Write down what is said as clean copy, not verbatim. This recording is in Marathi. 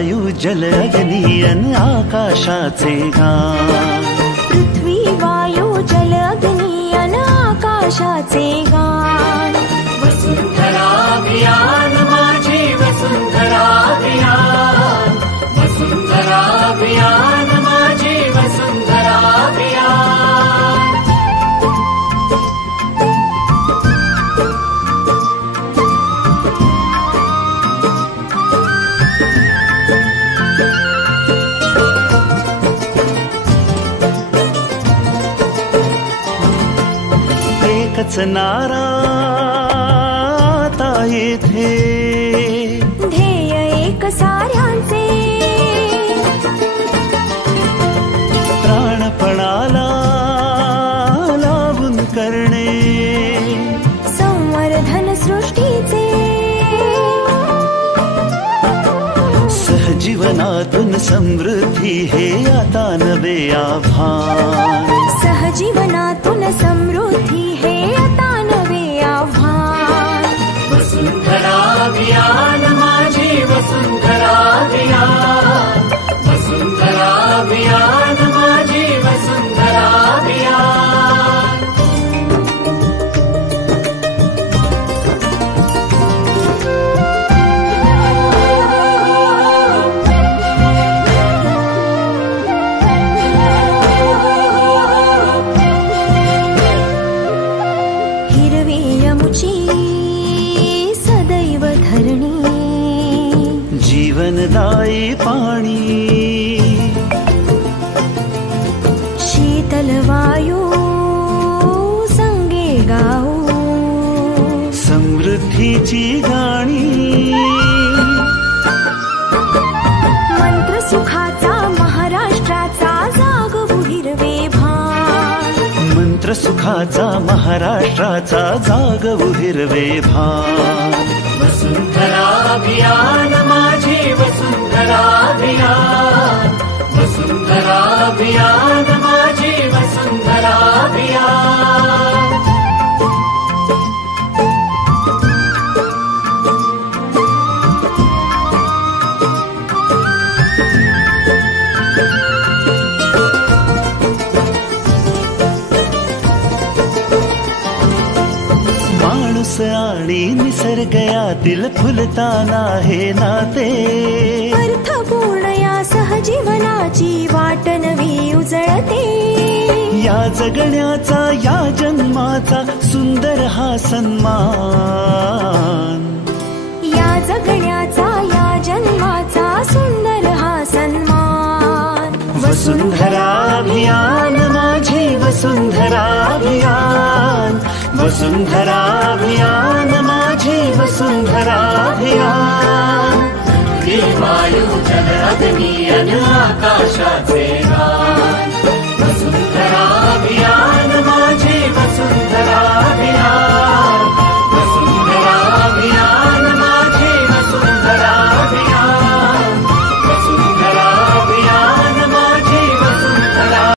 वायू जल अग्नी अन आकाशाचे गान. पृथ्वी वायू जल अग्नी अन आकाशाचे गान. वसुंधरा अभियान माझी वसुंधरा अभियान. वसुंधरा अभियान माझी वसुंधरा अभियान. एकच नारा आता येथे, ध्येय एक साऱ्यांचे. प्राणपणाला लावून करणे संवर्धन सृष्टीचे. सहजीवनातून समृद्धी हे आता नवे आव्हान. सहजीवनातून समृद्धी हे आता नवे आव्हान. वसुंधरा अभियान माझी वसुंधरा अभियान. वसुंधरा अभियान माझी वसुंधरा अभियान. हिरवी यमुची सदैव धरणी. जीवनदायी पाणी शीतल वायू संगे गाऊ. समृद्धीची गाणी. मंत्र सुखाचा महाराष्ट्राचा जागवू हिरवे भान. मंत्र सुखाचा महाराष्ट्राचा जागवू हिरवे भान. वसुंधरा अभियान माझी वसुंधरा अभियान. वसुंधरा अभियान माझी वसुंधरा अभियान. माणूस आणि निसर्ग यातील फुलताना हे नाते. अर्थपूर्ण या सहजीवनाची वाट नवी उजळते. या जगण्याचा या जन्माचा सुंदर हा सन्मान. या जगण्याचा या जन्माचा सुंदर हा सन्मान. वसुंधरा अभियान माझी वसुंधरा अभियान. वसुंधरा अभियान माझी वसुंधरा अभियान. वायू जल अग्नी अन आकाशाचे गान.